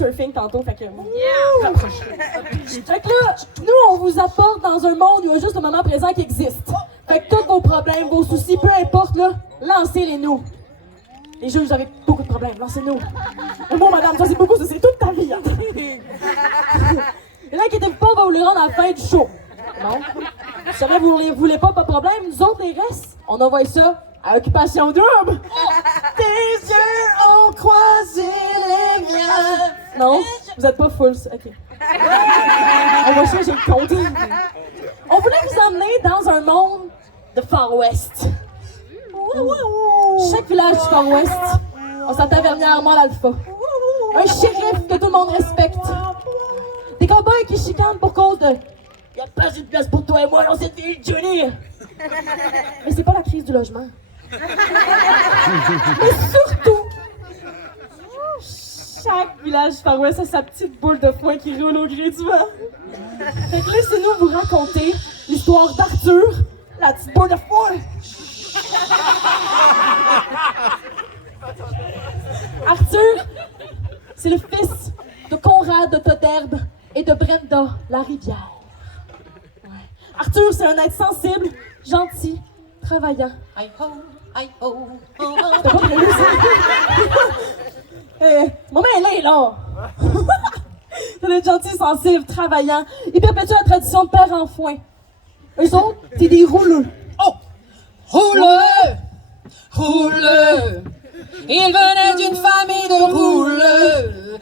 surfing tantôt, fait que... Fait que là, nous, on vous apporte dans un monde où il y a juste le moment présent qui existe. Fait que tous vos problèmes, vos soucis, peu importe, là, lancez-les nous. Les juges, vous avez beaucoup de problèmes, lancez-nous. Mais bon, madame, ça c'est beaucoup, ça c'est toute ta vie. Hein. Et là, inquiétez-vous pas, on va vous le rendre à la fin du show. Non? Si jamais vous ne voulez pas de problème, nous autres, les restes, on envoie ça à Occupation Double. Tes yeux ont croisé les miens. Non? Vous êtes pas full, ok. On va chercher le compte. On voulait vous emmener dans un monde de Far West. Chaque village du Far West a sa tavernière mâle alpha. Un shérif que tout le monde respecte. Des cowboys qui chicanent pour cause de « Y'a pas une place pour toi et moi dans cette ville, Johnny! » Mais c'est pas la crise du logement. Mais surtout, chaque village du Far West a sa petite boule de foin qui roule au gré du vent. Fait que laissez-nous vous raconter l'histoire d'Arthur, la petite boule de foin. Arthur, c'est le fils de Conrad de Toderbe et de Brenda la Rivière. Ouais. Arthur, c'est un être sensible, gentil, travaillant. T'as pas prévu ça? Mon maman est là. C'est un être gentil, sensible, travaillant. Il perpétue la tradition de père en foin. Eux autres, c'est des rouleux. Oh! Rouleux! Rouleux! Il venait d'une famille de rouleux.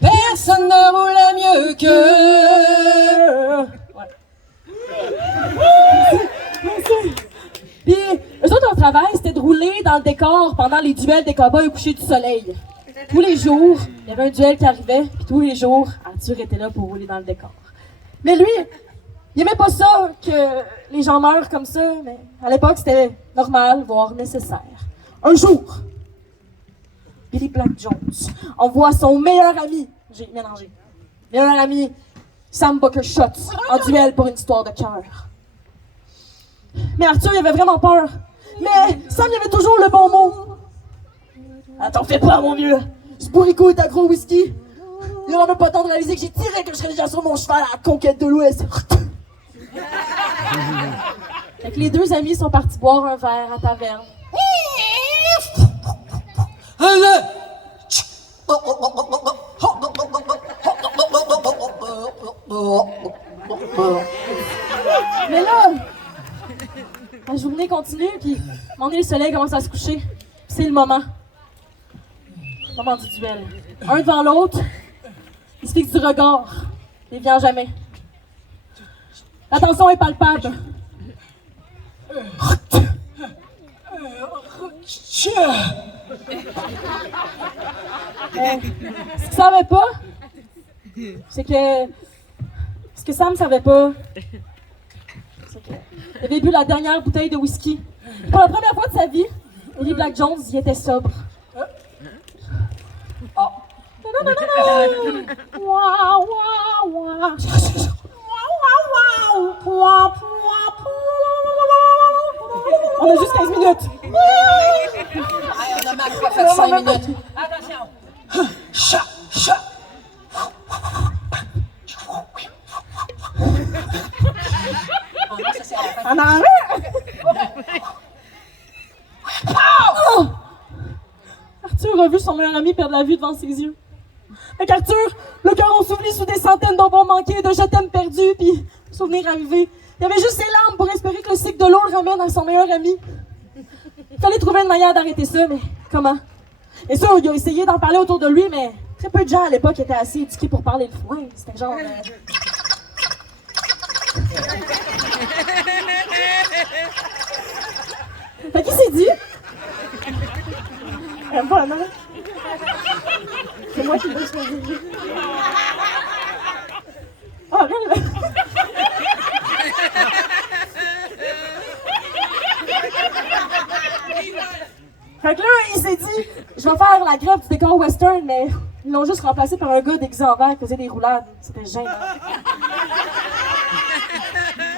Personne ne roulait mieux qu'eux. Ouais. Puis, eux autres, leur travail, c'était de rouler dans le décor pendant les duels des cowboys au coucher du soleil. Tous les jours, il y avait un duel qui arrivait, puis tous les jours, Arthur était là pour rouler dans le décor. Mais lui, il aimait pas ça que les gens meurent comme ça, mais à l'époque, c'était normal, voire nécessaire. Un jour, Billy Black Jones envoie son meilleur ami, j'ai mélangé, meilleur ami, Sam Buckershot, en duel pour une histoire de cœur. Mais Arthur, il avait vraiment peur. Mais Sam, il avait toujours le bon mot. Attends, fais pas, mon vieux. Ce bourricot est un gros whisky. Il n'aura même pas le temps de réaliser que j'ai tiré que je serais déjà sur mon cheval à la conquête de l'Ouest. Fait que les deux amis sont partis boire un verre à taverne. Mais là, la journée continue, puis à un moment donné, le soleil commence à se coucher. C'est le moment. Le moment du duel. Un devant l'autre, ils se fixent du regard. Il vient jamais. La tension est palpable. Ce qu'il savait pas, c'est que... Ce que Sam savait pas, c'est qu'il avait bu la dernière bouteille de whisky. Pour la première fois de sa vie, Billy Black Jones y était sobre. Oh. Non. Ouah, ouah, ouah. On a juste 15 minutes. On a même pas fait 5 minutes. Attention. Chat. En arrière! Oh! Arthur a vu son meilleur ami perdre la vue devant ses yeux. Fait qu'Arthur, le cœur ensouveli sous des centaines d'enfants manqués, de je t'aime perdus, puis souvenirs arrivés. Il y avait juste ses larmes pour espérer que le cycle de l'eau le ramène à son meilleur ami. Il fallait trouver une manière d'arrêter ça, mais comment? Et sûr, il a essayé d'en parler autour de lui, mais très peu de gens à l'époque étaient assez éduqués pour parler de foin. C'était genre... Fait qu'il s'est dit... Bon, non. C'est moi qui veux choisir. Oh, regarde. Fait que là, il s'est dit, je vais faire la grève du décor western, mais ils l'ont juste remplacé par un gars déguisé en vert qui faisait des roulades. C'était gênant.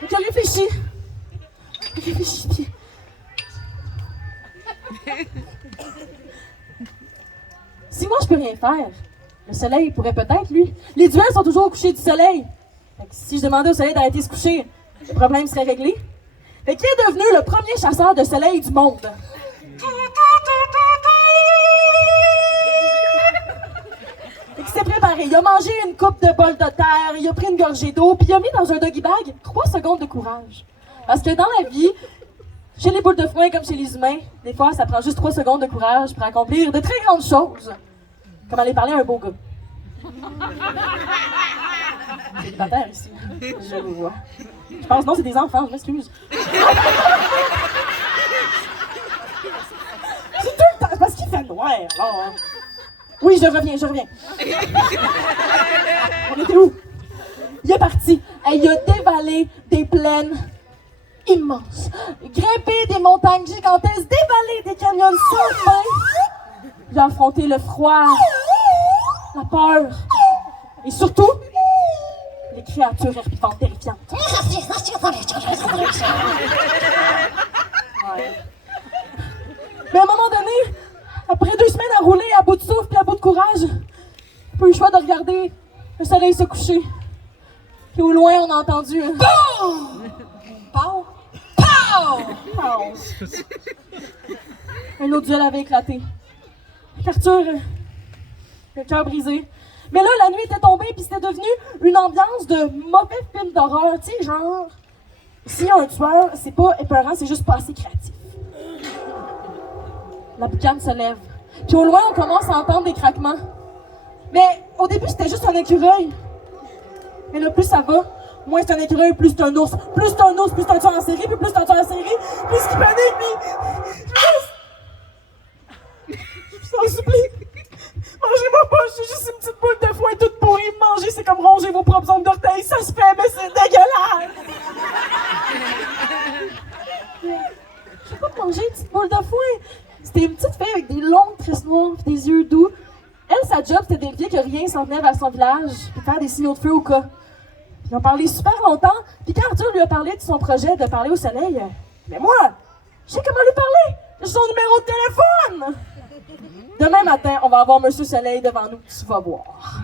Fait qu'il a réfléchi. Puis... Si moi, je peux rien faire. Le soleil pourrait peut-être, lui. Les duels sont toujours au coucher du soleil. Fait que si je demandais au soleil d'arrêter de se coucher, le problème serait réglé. Fait qu'il est devenu le premier chasseur de soleil du monde. Fait qu'il s'est préparé. Il a mangé une coupe de bol de terre, il a pris une gorgée d'eau, puis il a mis dans un doggy bag 3 secondes de courage. Parce que dans la vie, chez les boules de foin comme chez les humains, des fois, ça prend juste 3 secondes de courage pour accomplir de très grandes choses. Comme aller parler à un beau gars. C'est célibataire ici. Je le vois. Je pense non, c'est des enfants, je m'excuse. C'est tout le temps, parce qu'il fait noir. Oh. Oui, je reviens. On était où? Il est parti. Il a dévalé des plaines immenses, grimpé des montagnes gigantesques, dévalé des canyons sans fin. Il a affronté le froid, la peur et surtout les créatures herbivantes terrifiantes. Ouais. Mais à un moment donné, après 2 semaines à rouler à bout de souffle et à bout de courage, il n'a pas eu le choix de regarder le soleil se coucher. Puis au loin, on a entendu un Boum! Pow! Pow! pow. Un autre duel avait éclaté. Arthur, le cœur brisé. Mais là, la nuit était tombée, puis c'était devenu une ambiance de mauvais film d'horreur. Tu sais, genre, s'il y a un tueur, c'est pas épeurant, c'est juste pas assez créatif. La boucane se lève. Puis au loin, on commence à entendre des craquements. Mais au début, c'était juste un écureuil. Mais là, plus ça va, moins c'est un écureuil, plus c'est un ours. Plus c'est un ours, plus c'est un tueur en série, puis plus c'est un tueur en série, plus il panique, puis... Je vous en supplie. Mangez-moi pas, je suis juste une petite boule de foin toute pourrie. Manger, c'est comme ronger vos propres ongles d'orteil. Ça se fait, mais c'est dégueulasse. Je peux pas manger une petite boule de foin. C'était une petite fille avec des longues tresses noires et des yeux doux. Elle, sa job, c'était d'éviter que rien s'en venait vers son village et faire des signaux de feu au cas. Ils ont parlé super longtemps, puis quand Arthur lui a parlé de son projet de parler au soleil, mais moi, je sais comment lui parler. J'ai son numéro de téléphone. Demain matin, on va avoir Monsieur Soleil devant nous, tu vas voir.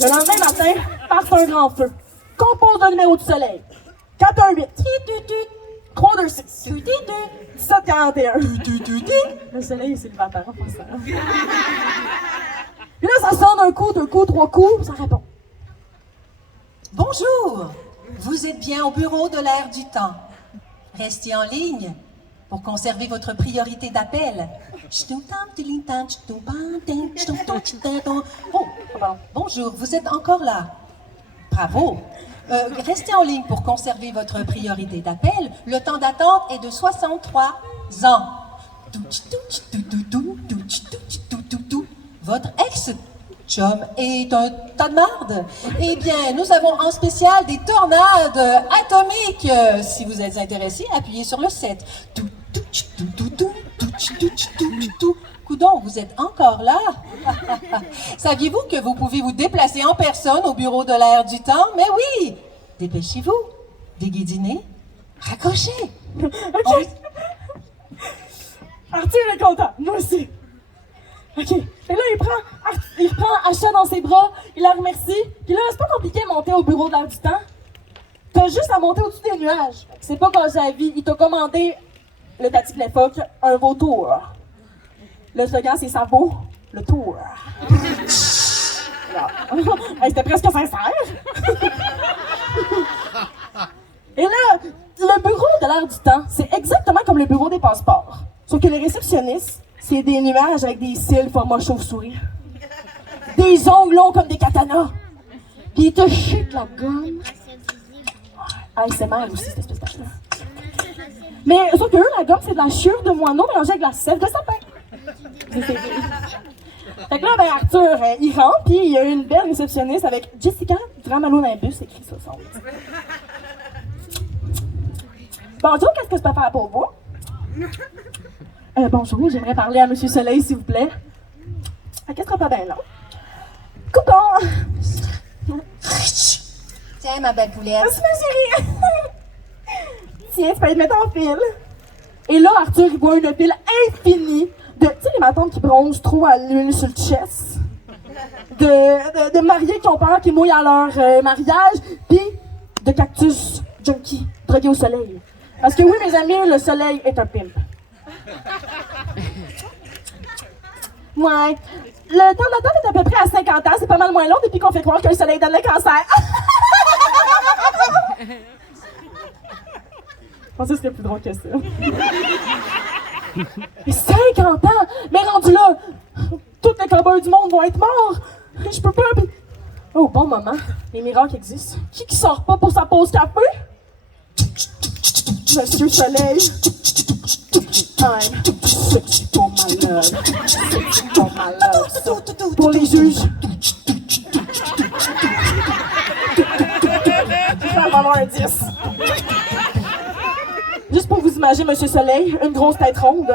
Le lendemain matin, part un grand feu. Compose le numéro du soleil. 418 326 1741. Le soleil est célibataire en passant. Puis là, ça sonne un coup, 2 coups, 3 coups, ça répond. Bonjour! Vous êtes bien au bureau de l'air du temps. Restez en ligne pour conserver votre priorité d'appel. Oh, bonjour, vous êtes encore là. Bravo. Restez en ligne pour conserver votre priorité d'appel. Le temps d'attente est de 63 ans. Votre ex-chum est un tas de marde? Eh bien, nous avons en spécial des tornades atomiques. Si vous êtes intéressé, appuyez sur le 7. Coudon, vous êtes encore là? Saviez-vous que vous pouvez vous déplacer en personne au bureau de l'air du temps? Mais oui! Dépêchez-vous. Déguédinez. Raccrochez. OK. Arthur est content. Moi aussi. OK. Et là, il reprend Asha dans ses bras, il la remercie. Puis là, c'est pas compliqué de monter au bureau de l'air du temps. T'as juste à monter au-dessus des nuages. C'est pas causé à vie. Il t'a commandé le Tati Playfuck, un vautour. Le slogan, c'est ça vaut le tour. Hey, c'était presque sincère. Et là, le bureau de l'air du temps, c'est exactement comme le bureau des passeports. Sauf que les réceptionnistes, c'est des nuages avec des cils format chauve-souris. Des ongles longs comme des katanas. Puis ils te chutent la gomme. Ah, c'est mal aussi, cette espèce-là. Mais sauf que eux, la gomme, c'est de la chure de moineau mélangée avec de la sève de sapin. Fait que là, ben Arthur, il rentre, puis il y a une belle réceptionniste avec Jessica Dramalonimbus, écrit sur son. Bonjour, qu'est-ce que je peux faire pour vous? Bonjour, j'aimerais parler à Monsieur Soleil, s'il vous plaît. Qu'est-ce qu'on fait bien là? Coucou! Tiens, ma belle poulette. Merci, ma chérie! Tiens, tu peux te mettre en file. Et là, Arthur, il voit une pile infinie sais, les matantes qui bronzent trop à l'huile sur le chest. De mariés qui ont peur qu'ils mouillent à leur mariage. Puis de cactus junkies, drogués au soleil. Parce que oui, mes amis, le soleil est un pimp. Ouais. Le temps d'attente est à peu près à 50 ans. C'est pas mal moins long depuis qu'on fait croire que le soleil donne le cancer. Je pensais que c'était plus drôle que ça. Mais 50 ans! Mais rendu là, tous les cowboys du monde vont être morts! Je peux pas, pis... Oh, bon moment. Les miracles existent. Qui sort pas pour sa pause café? Monsieur Soleil. I'm sexy for my love. Sexy for my love. Pour les juges. Je vais avoir un 10. Juste pour vous imaginer, Monsieur Soleil, une grosse tête ronde.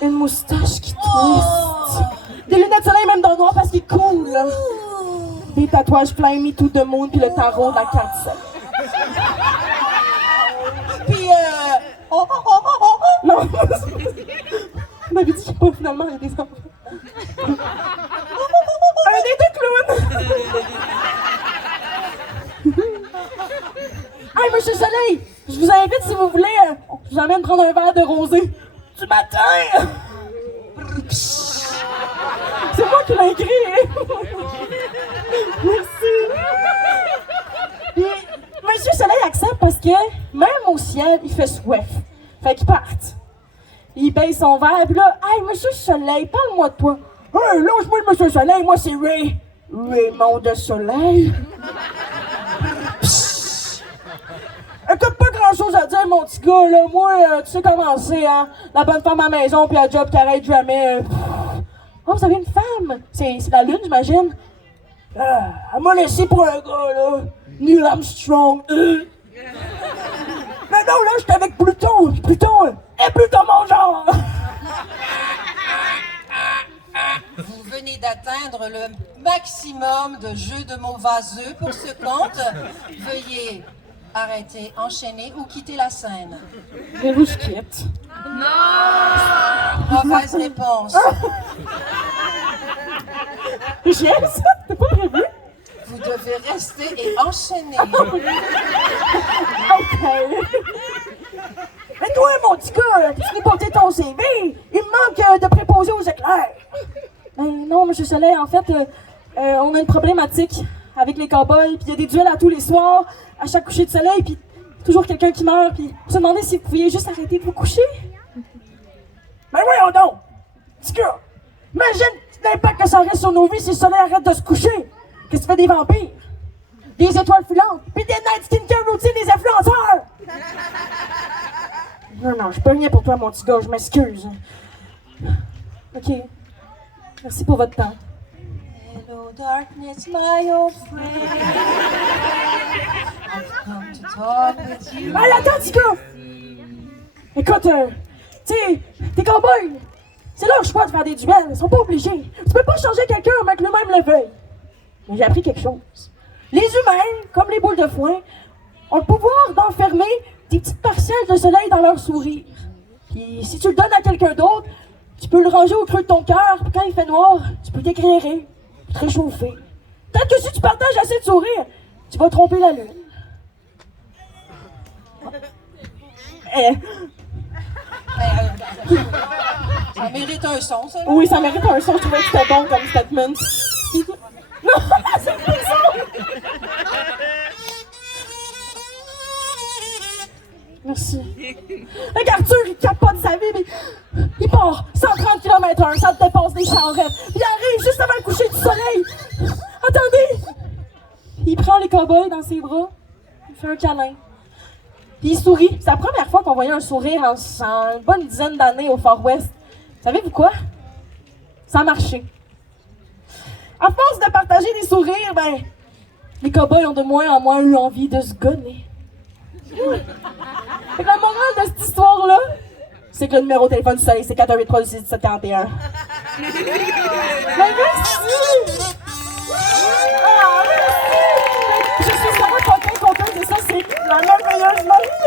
Une moustache qui twist. Des lunettes de soleil même dans le noir parce qu'il est cool. Des tatouages plein Me Too the Moon puis le tarot de la carte du soleil. Puis, Non, on avait dit qu'il n'y a pas finalement des enfants. Un des deux clowns! Hey, Monsieur Soleil! Je vous invite, si vous voulez, je vous emmène prendre un verre de rosé. Du matin! C'est moi qui l'ai écrit! Merci! Puis, Monsieur Soleil accepte parce que, même au ciel, il fait soif. Fait qu'il parte. Il paye son verre, puis là, hey, Monsieur Soleil, parle-moi de toi. Hey, lâche-moi le Monsieur Soleil, moi c'est Ray. Raymond de Soleil. Écoute, pas grand-chose à dire, mon petit gars, là. Moi, tu sais comment c'est, hein. La bonne femme à la maison, puis la job qui arrête jamais. Oh, vous avez une femme? C'est la lune, j'imagine. Elle m'a laissé pour un gars, là. Neil Armstrong. Mais non, là, j'étais avec Pluton. Pluton est plutôt mon genre. vous venez d'atteindre le maximum de jeux de mots vaseux pour ce conte. Veuillez arrêter, enchaîner ou quitter la scène. Mais vous, je quitte. Mauvaise réponse. J'aime ça, t'es pas prévu? Vous devez rester et enchaîner. OK. Mais toi, mon petit gars, tu n'es pas ton CV. Il me manque de préposer aux éclairs. Ben non, Monsieur Soleil, en fait, on a une problématique avec les cowboys, puis il y a des duels à tous les soirs, à chaque coucher de soleil, puis toujours quelqu'un qui meurt, puis on se demandait si vous pouviez juste arrêter de vous coucher. Ben voyons donc! Petit gars, imagine l'impact que ça reste sur nos vies si le soleil arrête de se coucher. Qu'est-ce que tu fais des vampires? Des étoiles filantes, puis des night skincare routine des influenceurs! Non, je peux rien pour toi, mon petit gars, je m'excuse. OK. Merci pour votre temps. Hello darkness, my old friend. I've come to talk with you. Hey, attends, petit gars! Écoute, tu sais, tes cowboys, c'est leur choix de faire des duels, ils sont pas obligés. Tu peux pas changer quelqu'un avant que lui-même le veuille. Mais j'ai appris quelque chose. Les humains, comme les boules de foin, ont le pouvoir d'enfermer des petites parcelles de soleil dans leur sourire. Puis si tu le donnes à quelqu'un d'autre, tu peux le ranger au creux de ton cœur, puis quand il fait noir, tu peux t'éclairer, te réchauffer. Peut-être que si tu partages assez de sourires, tu vas tromper la lune. Ça mérite un son, ça, là? Oui, ça mérite un son, je trouvais que c'était bon comme statement. Non, c'est pas ça! Merci. Regarde, Arthur, il capote sa vie, mais il part 130 km/h, ça te dépasse des charrettes. Il arrive juste avant le coucher du soleil. Attendez! Il prend les cowboys dans ses bras, il fait un câlin. Puis il sourit. C'est la première fois qu'on voyait un sourire en une bonne dizaine d'années au Far West. Savez-vous quoi? Ça a marché. À force de partager des sourires, ben, les cowboys ont de moins en moins eu envie de se gonner. Fait que la morale de cette histoire-là, c'est que le numéro de téléphone du soleil, c'est 483-617-41. Mais merci! Ah, merci! Je suis vraiment contente de ça, c'est la merveilleuse Marie!